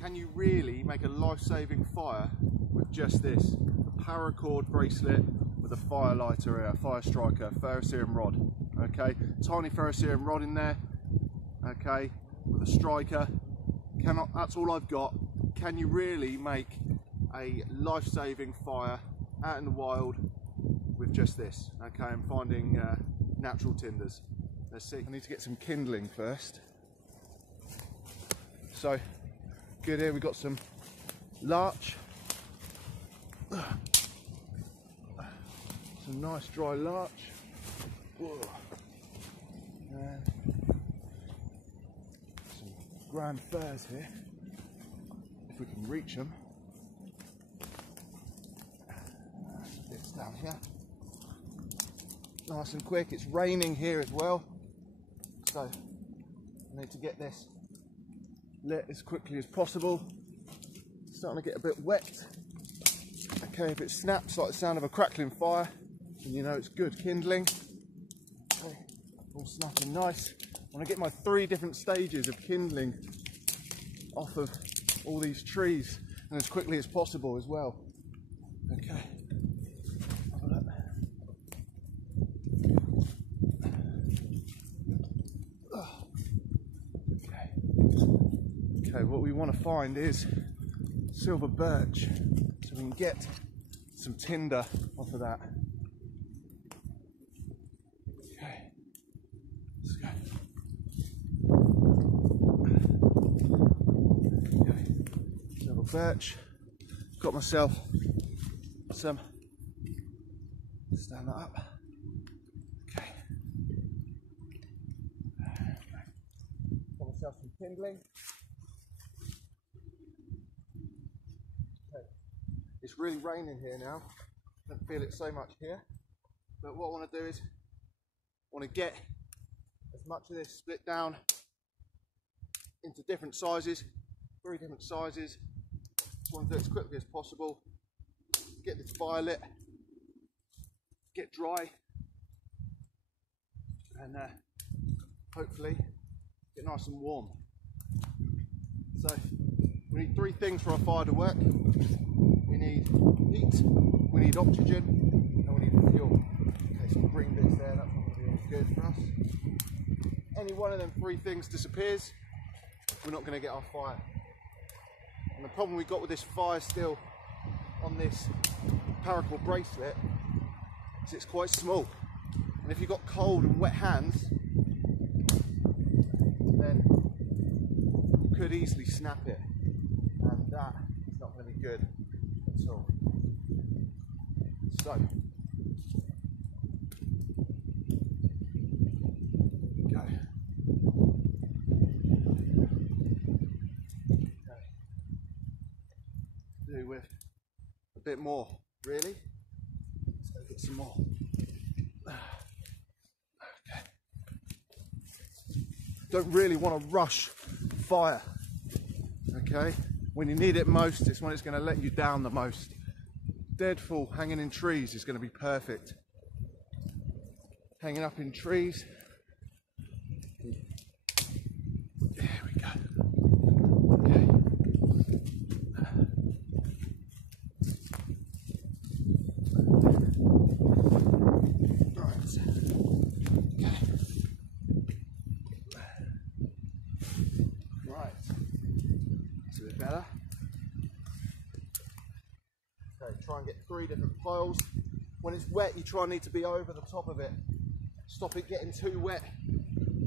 Can you really make a life-saving fire with just this? A paracord bracelet with a fire lighter, a fire striker, ferrocerium rod. Okay, tiny ferrocerium rod in there. Okay, with a striker. That's all I've got. Can you really make a life-saving fire out in the wild with just this? Okay, I'm finding natural tinders. Let's see. I need to get some kindling first. So, good, here we've got some larch. Some nice dry larch. Whoa. And some grand firs here, if we can reach them. Bits down here. Nice and quick. It's raining here as well, so I need to get this lit as quickly as possible. It's starting to get a bit wet. Okay, if it snaps like the sound of a crackling fire, then you know it's good kindling. Okay, all snapping nice. I want to get my 3 different stages of kindling off of all these trees, and as quickly as possible as well. Okay. Okay, what we want to find is silver birch, so we can get some tinder off of that. Okay, let's go. Okay, silver birch. Got myself some. Stand that up. Okay. Got myself some kindling. It's really raining here now. I don't feel it so much here. But what I want to do is, I want to get as much of this split down into different sizes, 3 different sizes. Just want to do it as quickly as possible. Get this fire lit, get dry, and hopefully get nice and warm. So we need 3 things for our fire to work. We need heat, we need oxygen, and we need fuel. Okay, some green bits there, that's not going to be good for us. Any one of them 3 things disappears, we're not going to get our fire. And the problem we've got with this fire still on this Paracord bracelet is it's quite small. And if you've got cold and wet hands, then you could easily snap it. And that is not going to be good. So, go. Okay. Do with a bit more, really. Let's go get some more. Okay. Don't really want to rush fire. Okay. When you need it most, it's when it's going to let you down the most. Deadfall hanging in trees is going to be perfect. Hanging up in trees. There we go. Okay. Right. Okay. Right. That's a bit better. Try and get 3 different piles. When it's wet, you try and need to be over the top of it. Stop it getting too wet.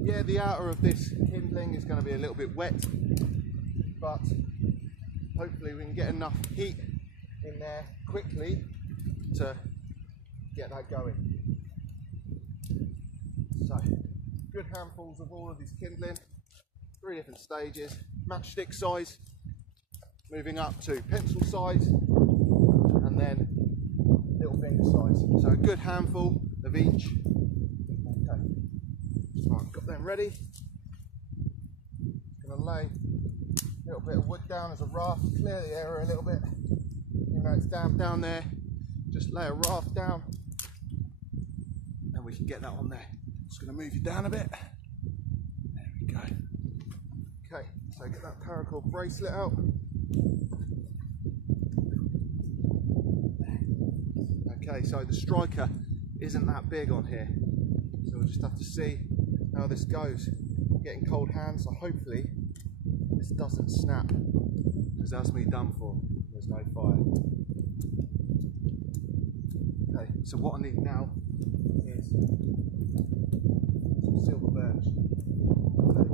Yeah, the outer of this kindling is going to be a little bit wet, but hopefully we can get enough heat in there quickly to get that going. So, good handfuls of all of this kindling, 3 different stages, matchstick size, moving up to pencil size, and then little finger size. So a good handful of each. Okay. Right, got them ready. Gonna lay a little bit of wood down as a raft, clear the area a little bit. You know it's damp down there. Just lay a raft down, and we can get that on there. Just gonna move you down a bit. There we go. Okay, so get that paracord bracelet out. Okay, so the striker isn't that big on here, so we'll just have to see how this goes. Getting cold hands, so hopefully this doesn't snap, because that's me done for. There's no fire. Okay, so what I need now is some silver birch. Okay.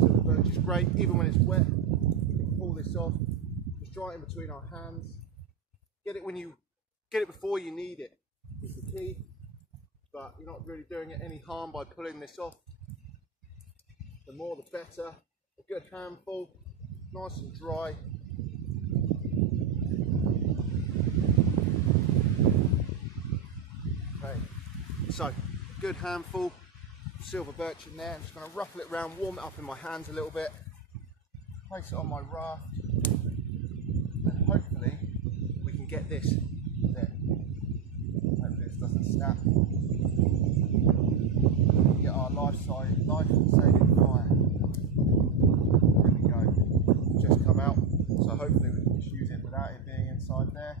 Silver birch is great, even when it's wet. We can pull this off, just dry it in between our hands. Get it before you need it is the key, but you're not really doing it any harm by pulling this off. The more the better. A good handful, nice and dry. Okay, so good handful, silver birch in there. I'm just going to ruffle it around, warm it up in my hands a little bit, place it on my raft, and hopefully we can get this there. Hopefully this doesn't snap. Get our life-saving fire. There we go. Just come out. So hopefully we can just use it without it being inside there.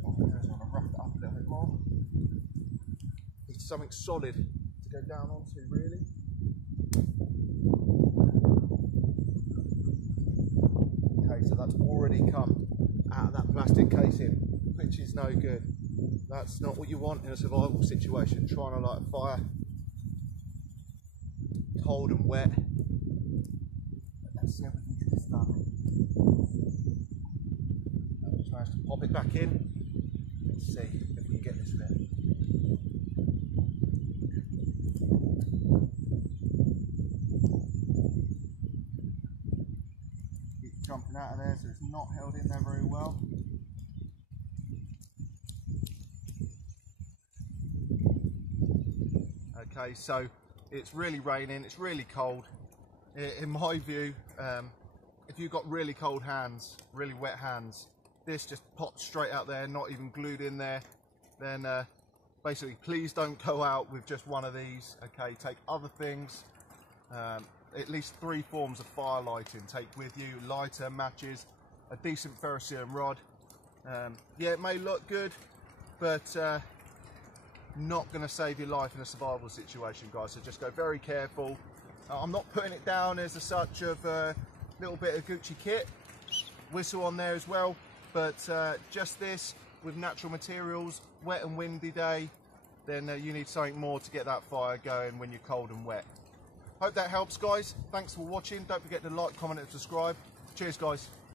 What I'm going to do is I'm going to rough it up a little bit more. Need something solid to go down onto, really. Okay, so that's already come out of that plastic casing, which is no good. That's not what you want in a survival situation, trying to light a fire, cold and wet. But let's see if we can get this done. I'll just manage to pop it back in. Let's see if we can get this lit. Keeps jumping out of there, so it's not held in there very well. Okay, so it's really raining, it's really cold. In my view, if you've got really cold hands, really wet hands, this just pops straight out there, not even glued in there, then basically please don't go out with just one of these. Okay, take other things, at least 3 forms of fire lighting. Take with you lighter, matches, a decent ferrocerium rod. Yeah, it may look good, but not going to save your life in a survival situation, guys, so just go very careful. I'm not putting it down as such of a little bit of Gucci kit, whistle on there as well, but just this with natural materials, wet and windy day, then you need something more to get that fire going when you're cold and wet. Hope that helps, guys. Thanks for watching. Don't forget to like, comment and subscribe. Cheers, guys.